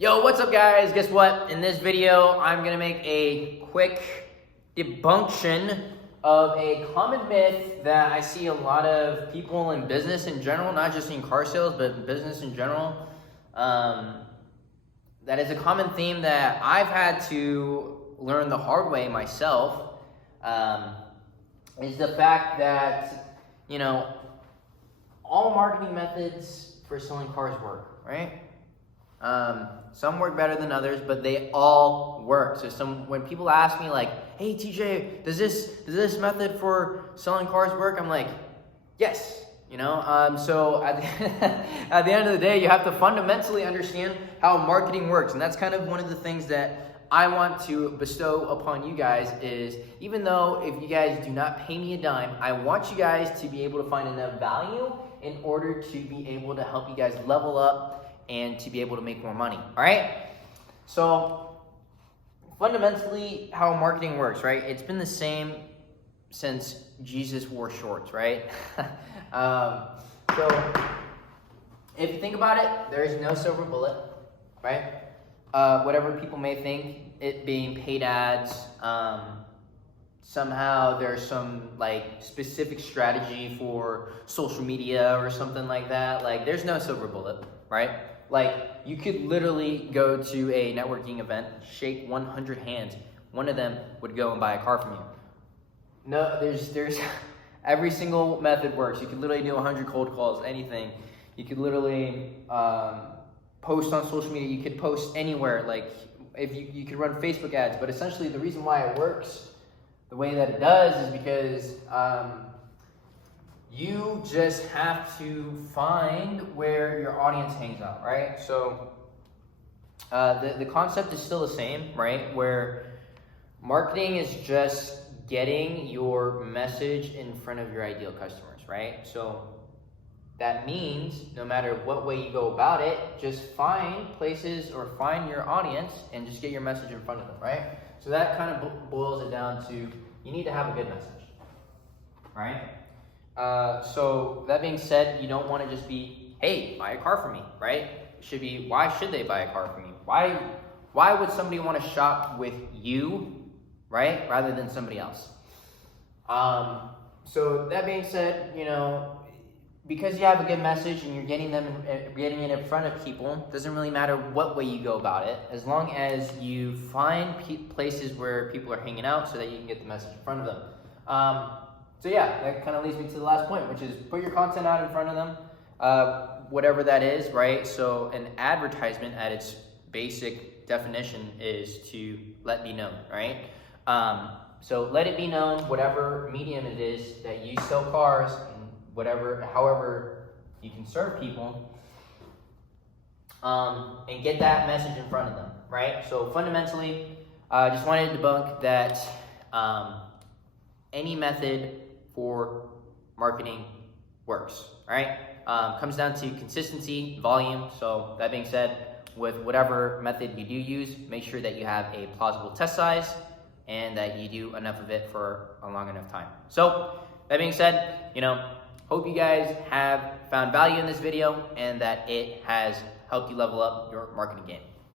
Yo, what's up guys? Guess what? In this video, I'm gonna make a quick debunction of a common myth that I see a lot of people in business in general, not just in car sales, but business in general. That is a common theme that I've had to learn the hard way myself, is the fact that, all marketing methods for selling cars work, right? Some work better than others, but they all work. So when people ask me like, hey TJ, does this method for selling cars work? I'm like, yes. So at the end of the day, you have to fundamentally understand how marketing works. And that's kind of one of the things that I want to bestow upon you guys is, even though if you guys do not pay me a dime, I want you guys to be able to find enough value in order to be able to help you guys level up and to be able to make more money, all right? So fundamentally how marketing works, right? It's been the same since Jesus wore shorts, right? So if you think about it, there is no silver bullet, right? Whatever people may think, it being paid ads, somehow there's some like specific strategy for social media or something like that. Like there's no silver bullet, right? Like you could literally go to a networking event, shake 100 hands, one of them would go and buy a car from you. No, there's every single method works. You could literally do 100 cold calls, anything. You could literally post on social media. You could post anywhere. Like if you could run Facebook ads, but essentially the reason why it works the way that it does is because you just have to find where your audience hangs out, right? So the concept is still the same, right? Where marketing is just getting your message in front of your ideal customers, right? So that means no matter what way you go about it, just find places or find your audience and just get your message in front of them, right? So that kind of boils it down to, you need to have a good message, right? So that being said, you don't want to just be, hey, buy a car from me, right? It should be, why should they buy a car from me? Why would somebody want to shop with you, right, rather than somebody else? So that being said, because you have a good message and you're getting it in front of people, doesn't really matter what way you go about it, as long as you find places where people are hanging out so that you can get the message in front of them. So yeah, that kind of leads me to the last point, which is put your content out in front of them, whatever that is, right? So an advertisement at its basic definition is to let be known, right? So let it be known, whatever medium it is that you sell cars, and however you can serve people, and get that message in front of them, right? So fundamentally, I just wanted to debunk that any method for marketing works, all right? Comes down to consistency, volume. So that being said, with whatever method you do use, make sure that you have a plausible test size and that you do enough of it for a long enough time. So that being said, hope you guys have found value in this video and that it has helped you level up your marketing game.